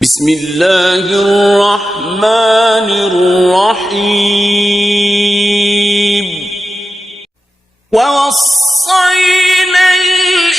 بسم الله الرحمن الرحيم ووصينا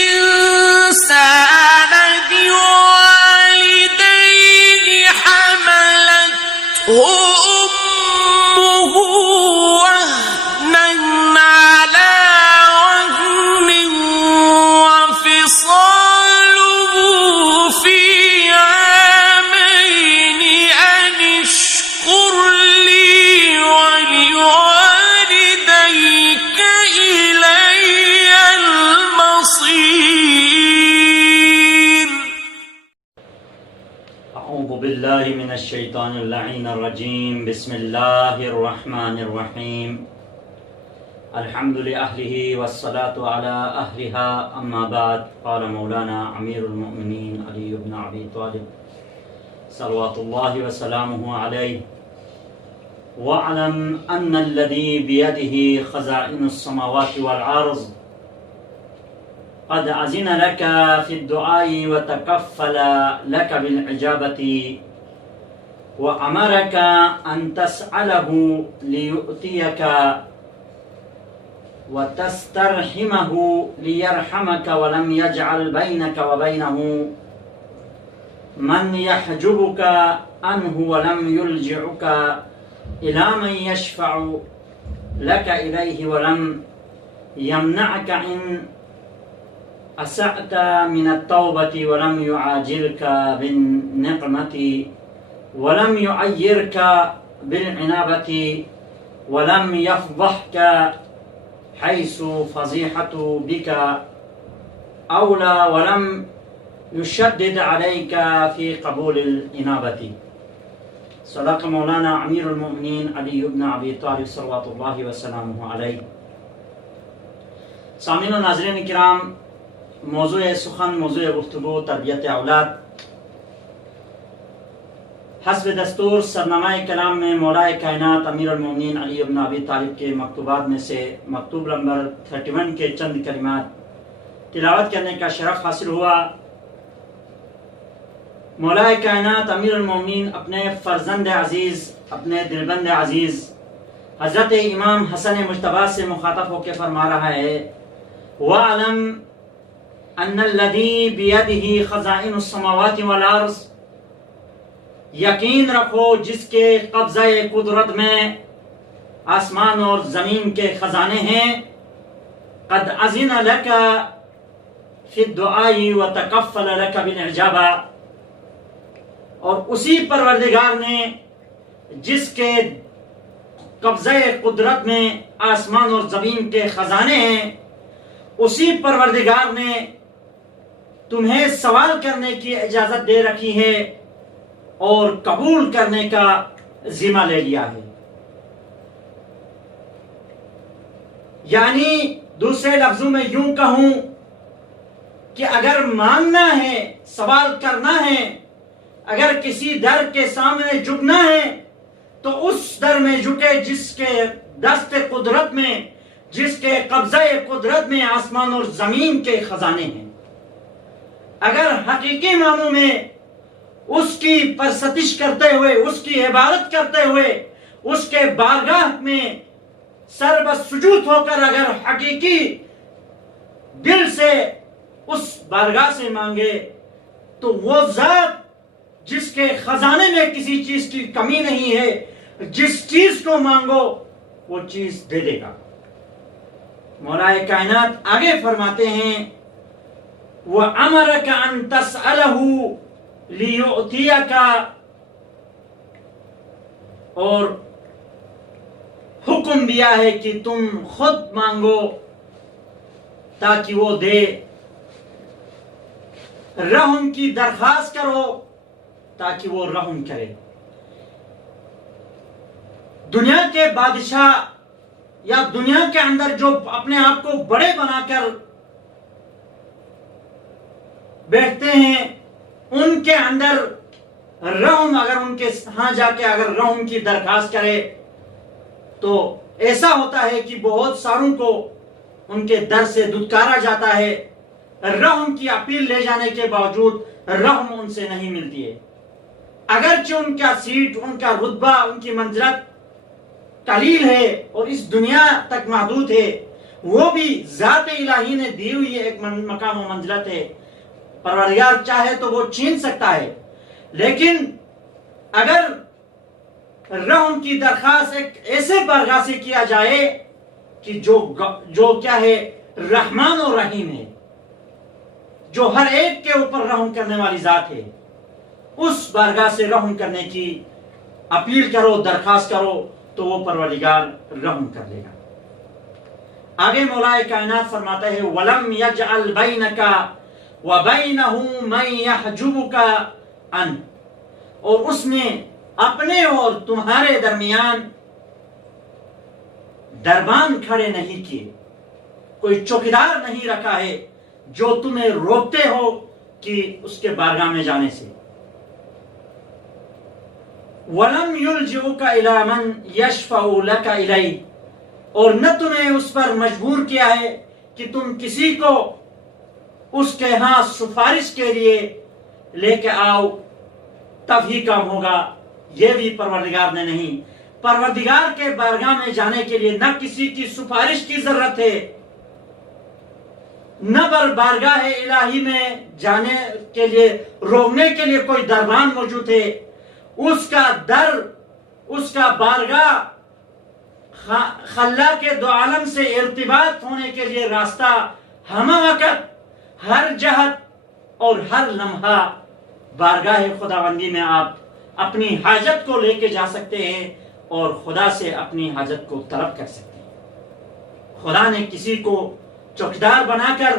الإنسان بوالديه حملته أمه وهنا على وهن وفصاله في عامين أن اشكر لي ولوالديك إلي المصير. أعوذ بالله من الشيطان اللعين الرجيم. بسم الله الرحمن الرحيم. الحمد لأهله والصلاة على أهلها. أما بعد، قال مولانا أمير المؤمنين علي بن أبي طالب صلوات الله وسلامه عليه: واعلم أن الذي بيده خزائن السماوات والأرض قد أذن لك في الدعاء وتكفل لك بالإجابة وأمرك أن تسأله ليؤتيك وتسترحمه ليرحمك، ولم يجعل بينك وبينه من يحجبك عنه، ولم يلجئك إلى من يشفع لك إليه، ولم يمنعك إن أسأت من التوبة، ولم يعاجلك بالنقمة، ولم يعيرك بالعنابة، ولم يفضحك حيث فضيحة بك أولى، ولم يشدد عليك في قبول الإنابة. صدق مولانا أمير المؤمنين علي بن أبي طالب صلوات الله وسلامه عليه. سامعین و ناظرین کرام، موضوع سخن، موضوع گفتگو تربیت اولاد. حسب دستور سرنامہ کلام میں مولا کائنات امیر المومنین علی بن ابی طالب کے مکتوبات میں سے مکتوب نمبر 31 کے چند کلمات تلاوت کرنے کا شرف حاصل ہوا. مولا کائنات امیر المومنین اپنے فرزند عزیز، اپنے دلبند عزیز حضرت امام حسن مجتبی سے مخاطب ہو کے فرما رہا ہے: وَاعْلَمْ أَنَّ الَّذِي بِيَدِهِ خَزَائِنُ السَّمَاوَاتِ وَالْأَرْضِ، یقین رکھو جس کے قبضہ قدرت میں آسمان اور زمین کے خزانے ہیں. قد اذن لك في الدعاء وتكفل لك بالإجابة، اور اسی پروردگار نے جس کے قبضہ قدرت میں آسمان اور زمین کے خزانے ہیں، اسی پروردگار نے تمہیں سوال کرنے کی اجازت دے رکھی ہے اور قبول کرنے کا ذمہ لے لیا ہے. یعنی دوسرے لفظوں میں یوں کہوں کہ اگر مانگنا ہے، سوال کرنا ہے، اگر کسی در کے سامنے جھکنا ہے تو اس در میں جھکے جس کے دست قدرت میں، جس کے قبضہ قدرت میں آسمان اور زمین کے خزانے ہیں. اگر حقیقی معنوں میں اس کی پرستش کرتے ہوئے، اس کی عبادت کرتے ہوئے، اس کے بارگاہ میں سر بسجود ہو کر اگر حقیقی دل سے اس بارگاہ سے مانگے تو وہ ذات جس کے خزانے میں کسی چیز کی کمی نہیں ہے، جس چیز کو مانگو وہ چیز دے دے گا. مولا کائنات آگے فرماتے ہیں: وَأَمَرَكَ أَن تَسْأَلَهُ لِيُؤْتِيَكَ، اور حکم دیا ہے کہ تم خود مانگو تاکہ وہ دے. رحم کی درخواست کرو تاکہ وہ رحم کرے. دنیا کے بادشاہ یا دنیا کے اندر جو اپنے آپ کو بڑے بنا کر بیٹھتے ہیں، ان کے اندر رحم، اگر ان کے ہاں جا کے اگر رحم کی درخواست کرے تو ایسا ہوتا ہے کہ بہت ساروں کو ان کے در سے دھتکارا جاتا ہے. رحم کی اپیل لے جانے کے باوجود رحم ان سے نہیں ملتی ہے. اگرچہ ان کا سیٹ، ان کا رتبہ، ان کی منزلت قلیل ہے اور اس دنیا تک محدود ہے، وہ بھی ذات الہی نے دی ہوئی ایک مقام و منزلت ہے. پروردگار چاہے تو وہ چھین سکتا ہے، لیکن اگر رحم کی درخواست ایک ایسے بارگاہ سے کیا جائے کہ جو کیا ہے، رحمان و رحیم ہے، جو ہر ایک کے اوپر رحم کرنے والی ذات ہے، اس بارگاہ سے رحم کرنے کی اپیل کرو، درخواست کرو، تو وہ پروردگار رحم کر لے گا. آگے مولا کائنات فرماتا ہے وَلَمْ يَجْعَلْ بَيْنَكَ وَبَيْنَهُ مَنْ يَحْجُبُكَ عَنْهُ، اور اس نے اپنے اور تمہارے درمیان دربان کھڑے نہیں کیے، کوئی چوکیدار نہیں رکھا ہے جو تمہیں روکتے ہو کہ اس کے بارگاہ میں جانے سے. وَلَمْ يُلْجِئُكَ إِلَى مَنْ يَشْفَعُ لَكَ إِلَيْهِ، اور نہ تمہیں اس پر مجبور کیا ہے کہ تم کسی کو اس کے ہاں سفارش کے لیے لے کے آؤ تب ہی کام ہوگا. یہ بھی پروردگار نے نہیں. پروردگار کے بارگاہ میں جانے کے لیے نہ کسی کی سفارش کی ضرورت ہے، نہ بارگاہ الہی میں جانے کے لیے روکنے کے لیے کوئی دربان موجود ہے. اس کا در، اس کا بارگاہ خلاق کے دو عالم سے ارتباط ہونے کے لیے راستہ ہمہ وقت، ہر جہت اور ہر لمحہ بارگاہ خداوندی میں آپ اپنی حاجت کو لے کے جا سکتے ہیں اور خدا سے اپنی حاجت کو طلب کر سکتے ہیں. خدا نے کسی کو چوکیدار بنا کر،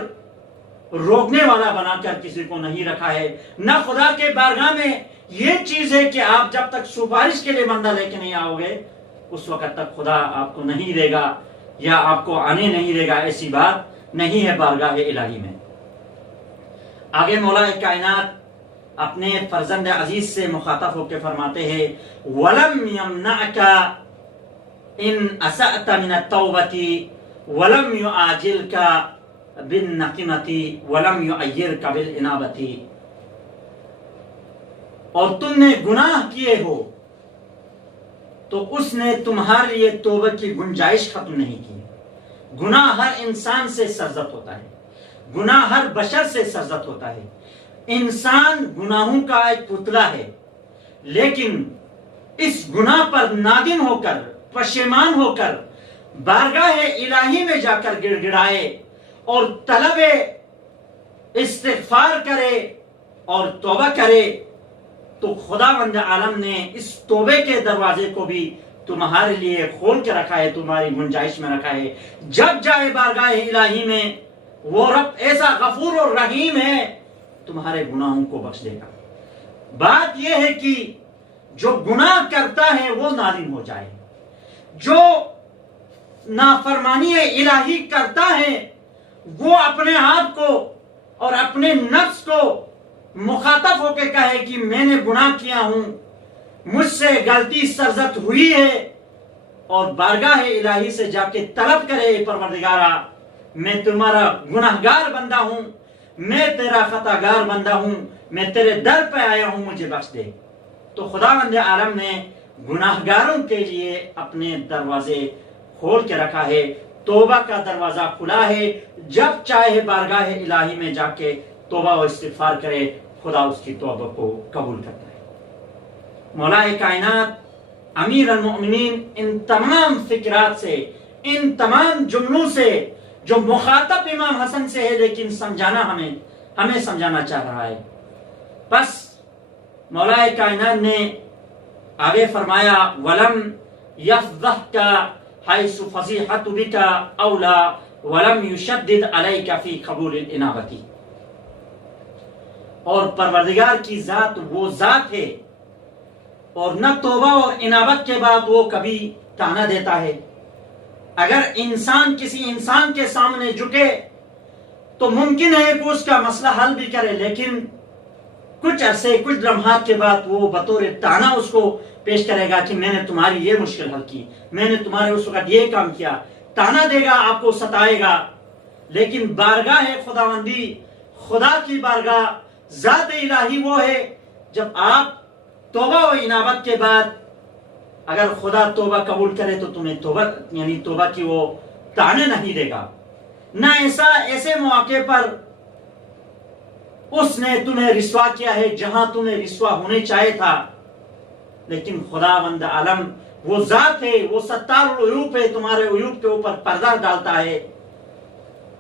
روکنے والا بنا کر کسی کو نہیں رکھا ہے. نہ خدا کے بارگاہ میں یہ چیز ہے کہ آپ جب تک سفارش کے لیے بندہ لے کے نہیں آؤ گے اس وقت تک خدا آپ کو نہیں دے گا یا آپ کو آنے نہیں دے گا. ایسی بات نہیں ہے بارگاہ الہی میں. آگے مولا کائنات اپنے فرزند عزیز سے مخاطب ہو کے فرماتے ہیں وَلَمْ يَمْنَعْكَ إِنْ أَسَأْتَ مِنَ التَّوْبَةِ وَلَمْ يُعَاجِلْكَ بِالنَّقِمَةِ وَلَمْ يُعَيِّرْكَ بِالْإِنَابَةِ، اور تم نے گناہ کیے ہو تو اس نے تمہارے لیے توبہ کی گنجائش ختم نہیں کی. گناہ ہر انسان سے سرزد ہوتا ہے، گناہ ہر بشر سے سرزد ہوتا ہے. انسان گناہوں کا ایک پتلا ہے، لیکن اس گناہ پر نادم ہو کر، پشیمان ہو کر بارگاہ الہی میں جا کر گڑ گڑائے اور طلب استغفار کرے اور توبہ کرے تو خداوند عالم نے اس توبے کے دروازے کو بھی تمہارے لیے کھول کے رکھا ہے، تمہاری گنجائش میں رکھا ہے. جب جائے بارگاہ الہی میں وہ رب ایسا غفور اور رحیم ہے، تمہارے گناہوں کو بخش دے گا. بات یہ ہے کہ جو گناہ کرتا ہے وہ نادم ہو جائے، جو نافرمانی الہی کرتا ہے وہ اپنے آپ کو اور اپنے نفس کو مخاطب ہو کے کہے کہ میں نے گناہ کیا ہوں، مجھ سے غلطی سرزد ہوئی ہے، اور بارگاہ الہی سے جا کے طلب کرے پروردگارا میں تمہارا گناہگار بندہ ہوں، میں تیرا خطاگار بندہ ہوں، میں تیرے در پہ آیا ہوں، مجھے بخش دے. تو خداوند عالم نے گناہگاروں کے لیے اپنے دروازے کھول کے رکھا ہے. توبہ کا دروازہ کھلا ہے، جب چاہے بارگاہ الہی میں جا کے توبہ و استغفار کرے، خدا اس کی توبہ کو قبول کرتا ہے. مولا کائنات امیر المؤمنین ان تمام فکرات سے، ان تمام جملوں سے جو مخاطب امام حسن سے ہے لیکن سمجھانا ہمیں سمجھانا چاہ رہا ہے، بس مولا کائنات نے آگے فرمایا وَلَمْ يَفْضَحْكَ حَيْثُ فَضِيحَتُ بِكَ أَوْلَى وَلَمْ يُشَدِّدْ عَلَيْكَ فِي قَبُولِ الْإِنَابَةِ. اور پروردگار کی ذات وہ ذات ہے، اور نہ توبہ اور انابت کے بعد وہ کبھی تانا دیتا ہے. اگر انسان کسی انسان کے سامنے جھکے تو ممکن ہے کہ اس کا مسئلہ حل بھی کرے، لیکن کچھ عرصے، کچھ لمحات کے بعد وہ بطور تانا اس کو پیش کرے گا کہ میں نے تمہاری یہ مشکل حل کی، میں نے تمہارے اس وقت یہ کام کیا. تانا دے گا، آپ کو ستائے گا. لیکن بارگاہ خداوندی، خدا کی بارگاہ، ذات الہی وہ ہے جب آپ توبہ و انابت کے بعد اگر خدا توبہ قبول کرے تو تمہیں توبہ یعنی توبہ کی وہ طعنے نہیں دے گا، نہ ایسے مواقع پر اس نے تمہیں رسوا کیا ہے جہاں تمہیں رسوا ہونے چاہے تھا، لیکن خداوند عالم وہ ذات ہے، وہ ستار العیوب ہے، تمہارے عیوب کے اوپر پردہ ڈالتا ہے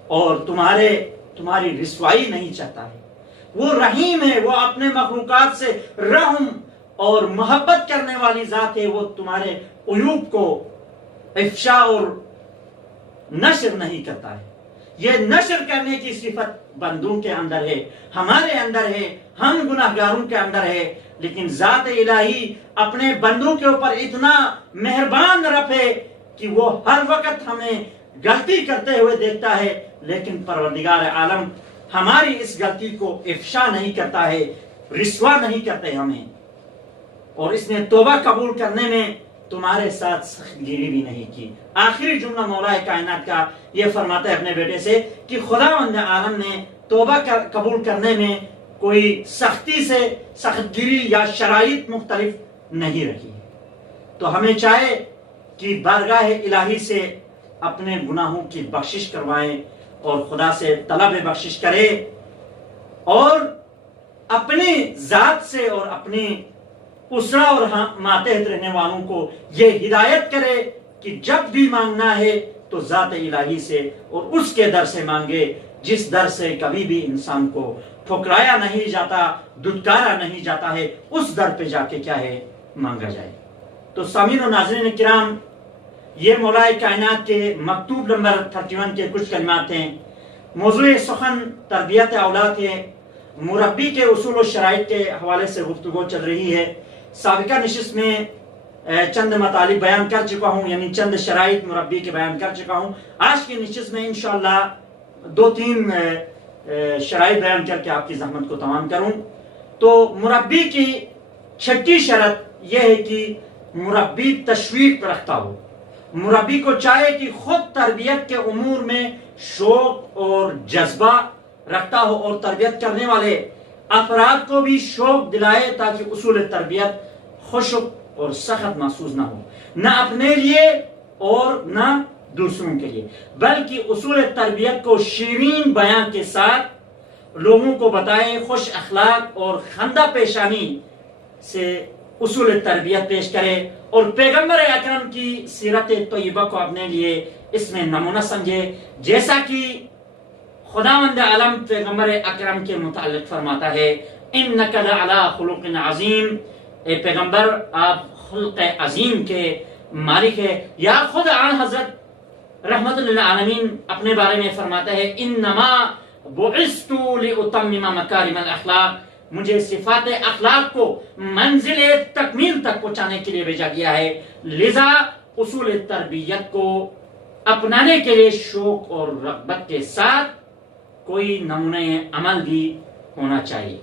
اور تمہاری رسوائی نہیں چاہتا ہے۔ وہ رحیم ہے، وہ اپنے مخلوقات سے رحم اور محبت کرنے والی ذات ہے، وہ تمہارے عیوب کو افشا اور نشر نہیں کرتا ہے۔ یہ نشر کرنے کی صفت بندوں کے اندر ہے، ہمارے اندر ہے، ہم گناہگاروں کے اندر ہے، لیکن ذات الہی اپنے بندوں کے اوپر اتنا مہربان رب ہے کہ وہ ہر وقت ہمیں غلطی کرتے ہوئے دیکھتا ہے، لیکن پروردگار عالم ہماری اس غلطی کو افشا نہیں کرتا ہے، رسوا نہیں کرتے ہمیں، اور اس نے توبہ قبول کرنے میں تمہارے ساتھ سخت گیری بھی نہیں کی۔ آخری جملہ مولا کائنات کا یہ فرماتا ہے اپنے بیٹے سے کہ خداوند عالم نے توبہ قبول کرنے میں کوئی سختی سے سخت گیری یا شرائط مختلف نہیں رکھی۔ تو ہمیں چاہے کہ بارگاہ الہی سے اپنے گناہوں کی بخشش کروائیں اور خدا سے طلب بخشش کرے، اور اپنی ذات سے اور اپنی اسرہ اور ماتحت رہنے والوں کو یہ ہدایت کرے کہ جب بھی مانگنا ہے تو ذات الہی سے اور اس کے در سے مانگے، جس در سے کبھی بھی انسان کو ٹھکرایا نہیں جاتا، دھتکارا نہیں جاتا ہے، اس در پہ جا کے کیا ہے مانگا جائے۔ تو سامعین و ناظرین کرام، یہ مولا کائنات کے مکتوب نمبر 31 کے کچھ کلمات ہیں۔ موضوع سخن تربیت اولاد ہے، مربی کے اصول و شرائط کے حوالے سے گفتگو چل رہی ہے۔ سابقہ نشست میں چند مطالب بیان کر چکا ہوں، یعنی چند شرائط مربی کے بیان کر چکا ہوں۔ آج کی نشست میں انشاءاللہ 2-3 شرائط بیان کر کے آپ کی زحمت کو تمام کروں۔ تو مربی کی چھٹی شرط یہ ہے کہ مربی تشویق رکھتا ہو، مربی کو چاہے کہ خود تربیت کے امور میں شوق اور جذبہ رکھتا ہو اور تربیت کرنے والے افراد کو بھی شوق دلائے تاکہ اصول تربیت خشک اور سخت محسوس نہ ہو، نہ اپنے لیے اور نہ دوسروں کے لیے، بلکہ اصول تربیت کو شیرین بیان کے ساتھ لوگوں کو بتائیں، خوش اخلاق اور خندہ پیشانی سے اصول تربیت پیش کرے اور پیغمبر اکرم کی سیرت طیبہ کو اپنے لیے اس میں نمونہ سمجھے، جیسا کہ خداوند عالم پیغمبر اکرم کے متعلق فرماتا ہے انک لعلی خلق عظیم، اے پیغمبر آپ خلق عظیم کے مالک ہے۔ یا خود آن حضرت رحمت للعالمین اپنے بارے میں فرماتا ہے انما بعثت لاتمم مکارم الاخلاق، مجھے صفات اخلاق کو منزل تکمیل تک پہنچانے کے لیے بھیجا گیا ہے، لذا اصول تربیت کو اپنانے کے لیے شوق اور رغبت کے ساتھ کوئی نمونہ عمل بھی ہونا چاہیے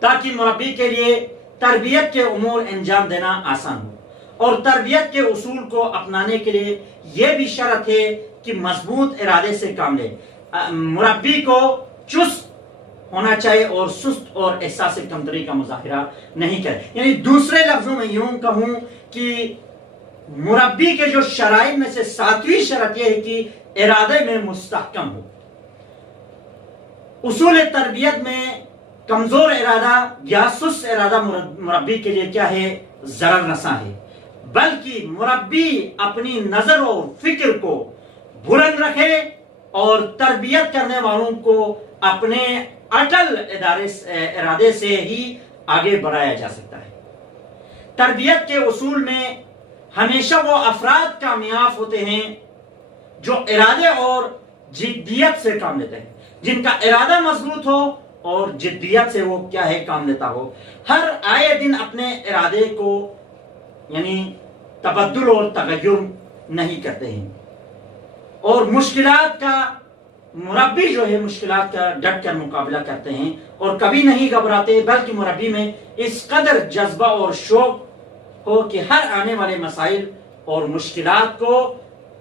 تاکہ مربی کے لیے تربیت کے امور انجام دینا آسان ہو، اور تربیت کے اصول کو اپنانے کے لیے یہ بھی شرط ہے کہ مضبوط ارادے سے کام لے۔ مربی کو چست ہونا چاہیے اور سست اور احساس کمتری کا مظاہرہ نہیں کرے، یعنی دوسرے لفظوں میں یوں کہوں کہ مربی کے جو شرائط میں سے 7ویں شرط یہ ہے کہ ارادے میں مستحکم ہو۔ اصول تربیت میں کمزور ارادہ یا سست ارادہ مربی کے لیے کیا ہے ضرر رساں ہے، بلکہ مربی اپنی نظر اور فکر کو بلند رکھے اور تربیت کرنے والوں کو اپنے اٹل ارادے سے ہی آگے بڑھایا جا سکتا ہے۔ تربیت کے اصول میں ہمیشہ وہ افراد کامیاب ہوتے ہیں جو ارادے اور جدیت سے کام لیتے ہیں، جن کا ارادہ مضبوط ہو اور جدیت سے وہ کیا ہے کام لیتا ہو، ہر آئے دن اپنے ارادے کو یعنی تبدل اور تغیر نہیں کرتے ہیں، اور مشکلات کا مربی جو ہے مشکلات کا ڈٹ کر مقابلہ کرتے ہیں اور کبھی نہیں گھبراتے، بلکہ مربی میں اس قدر جذبہ اور شوق ہو کہ ہر آنے والے مسائل اور مشکلات کو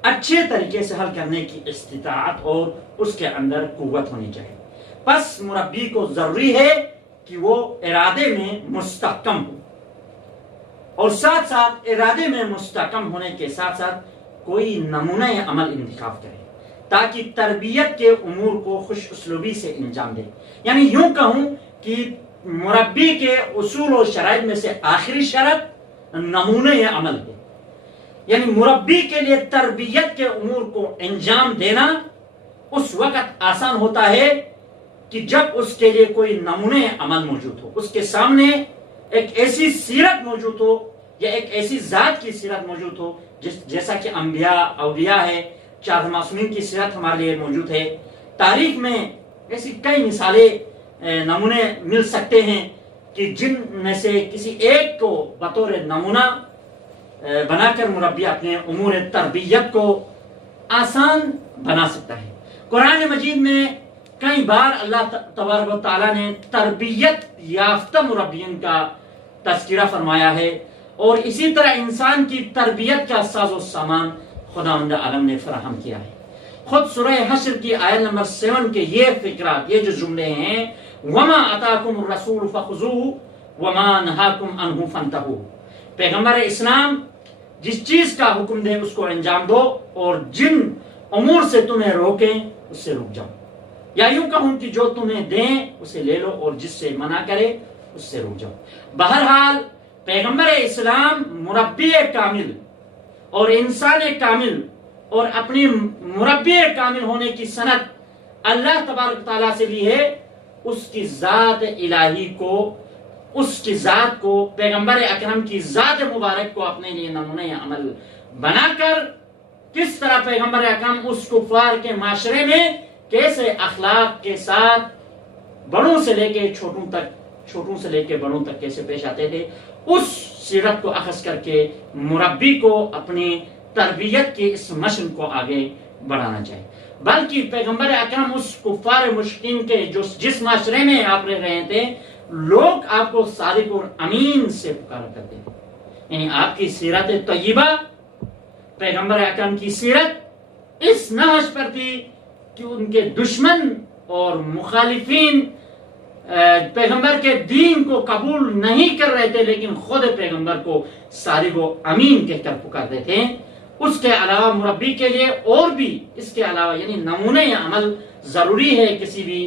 اچھے طریقے سے حل کرنے کی استطاعت اور اس کے اندر قوت ہونی چاہیے۔ پس مربی کو ضروری ہے کہ وہ ارادے میں مستحکم ہو، اور ساتھ ساتھ ارادے میں مستحکم ہونے کے ساتھ ساتھ کوئی نمونہ عمل انتخاب کرے تاکہ تربیت کے امور کو خوش اسلوبی سے انجام دے۔ یعنی یوں کہوں کہ مربی کے اصول و شرائط میں سے آخری شرط نمونہ عمل ہے۔ یعنی مربی کے لیے تربیت کے امور کو انجام دینا اس وقت آسان ہوتا ہے کہ جب اس کے لیے کوئی نمونہ عمل موجود ہو، اس کے سامنے ایک ایسی سیرت موجود ہو یا ایک ایسی ذات کی سیرت موجود ہو جیسا کہ انبیاء، اولیاء ہے، چار معصومین کی سیرت ہمارے لیے موجود ہے۔ تاریخ میں ایسی کئی مثالیں نمونے مل سکتے ہیں کہ جن میں سے کسی ایک کو بطور نمونہ بنا کر مربی اپنے امور تربیت کو آسان بنا سکتا ہے۔ قرآن مجید میں کئی بار اللہ تبارک و تعالیٰ نے تربیت یافتہ مربیین کا تذکرہ فرمایا ہے، اور اسی طرح انسان کی تربیت کا ساز و سامان خداوند عالم نے فراہم کیا ہے۔ خود سورہ حشر کی آیت نمبر 7 کے یہ فقرات، یہ جو جملے ہیں، وَمَا أَتَاكُمُ الرَّسُولُ فَخُذُوهُ وَمَا نَهَاكُمْ عَنْهُ فَانْتَهُوا، پیغمبر اسلام جس چیز کا حکم دے اس کو انجام دو، اور جن امور سے تمہیں روکیں اس سے رک جاؤ، یا یوں کہوں کہ جو تمہیں دیں اسے لے لو اور جس سے منع کرے اس سے رک جاؤ۔ بہرحال پیغمبر اسلام مربی کامل اور انسان کامل، اور اپنی مربی کامل ہونے کی سند اللہ تبارک تعالیٰ سے لی ہے۔ اس کی ذات الہی کو، اس کی ذات کو، پیغمبر اکرم کی ذات مبارک کو اپنے لیے نمونہ عمل بنا کر کس طرح پیغمبر اکرم اس کفار کے معاشرے میں کیسے اخلاق کے ساتھ بڑوں سے لے کے چھوٹوں تک، چھوٹوں سے لے کے بڑوں تک کیسے پیش آتے تھے، اس سیرت کو اخذ کر کے مربی کو اپنی تربیت کی اس مشن کو آگے بڑھانا چاہیے۔ بلکہ پیغمبر اکرم اس کفار مشرکین کے جس معاشرے میں آپ رہ رہے تھے، لوگ آپ کو صادق اور امین سے پکارا کرتے ہیں۔ یعنی آپ کی سیرت طیبہ، پیغمبر اکرم کی سیرت اس نہج پر تھی کہ ان کے دشمن اور مخالفین پیغمبر کے دین کو قبول نہیں کر رہے تھے، لیکن خود پیغمبر کو صادق و امین کہہ کر پکارتے تھے۔ اس کے علاوہ مربی کے لیے اور بھی اس کے علاوہ یعنی نمونہ عمل ضروری ہے کسی بھی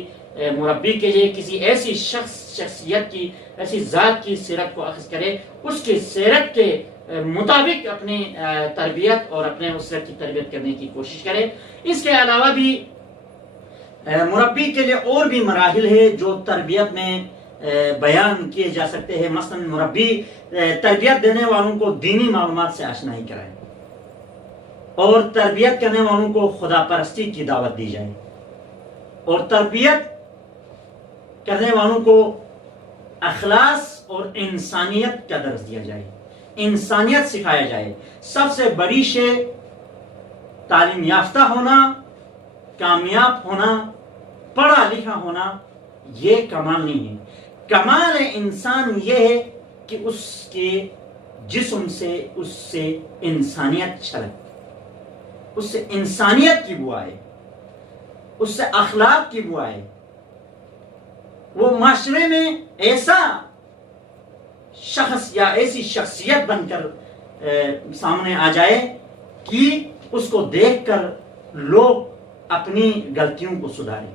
مربی کے لیے، کسی ایسی شخصیت کی، ایسی ذات کی سیرت کو اخذ کرے، اس کی سیرت کے مطابق اپنی تربیت اور اپنے اسرت کی تربیت کرنے کی کوشش کرے۔ اس کے علاوہ بھی مربی کے لیے اور بھی مراحل ہے جو تربیت میں بیان کیے جا سکتے ہیں۔ مثلا مربی تربیت دینے والوں کو دینی معلومات سے آشنائی کرائے، اور تربیت کرنے والوں کو خدا پرستی کی دعوت دی جائے، اور تربیت کرنے والوں کو اخلاص اور انسانیت کا درس دیا جائے، انسانیت سکھایا جائے۔ سب سے بڑی شے تعلیم یافتہ ہونا، کامیاب ہونا، پڑھا لکھا ہونا یہ کمال نہیں ہے۔ کمال انسان یہ ہے کہ اس کے جسم سے اس سے انسانیت چھلک، اس سے انسانیت کی بو آئے، اس سے اخلاق کی بو آئے، وہ معاشرے میں ایسا شخص یا ایسی شخصیت بن کر سامنے آ جائے کہ اس کو دیکھ کر لوگ اپنی غلطیوں کو سدھارے،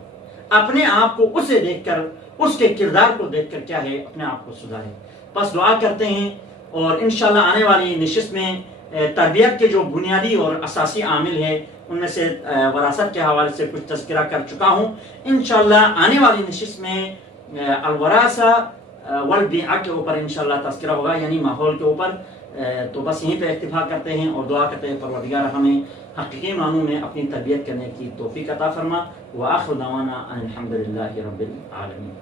اپنے آپ کو اسے دیکھ کر، اس کے کردار کو دیکھ کر کیا ہے اپنے آپ کو سدھارے۔ بس دعا کرتے ہیں، اور انشاءاللہ آنے والی نشست میں تربیت کے جو بنیادی اور اساسی عامل ہے ان میں سے وراثت کے حوالے سے کچھ تذکرہ کر چکا ہوں۔ انشاءاللہ آنے والی نشست میں الوراثہ والبیعہ کے اوپر انشاءاللہ تذکرہ ہوگا، یعنی ماحول کے اوپر۔ تو بس یہیں پہ اکتفا کرتے ہیں اور دعا کرتے ہیں پروردگار ہمیں حقیقی معنوں میں اپنی تربیت کرنے کی توفیق عطا فرما۔ وآخر دعوانا ان الحمدللہ رب العالمین۔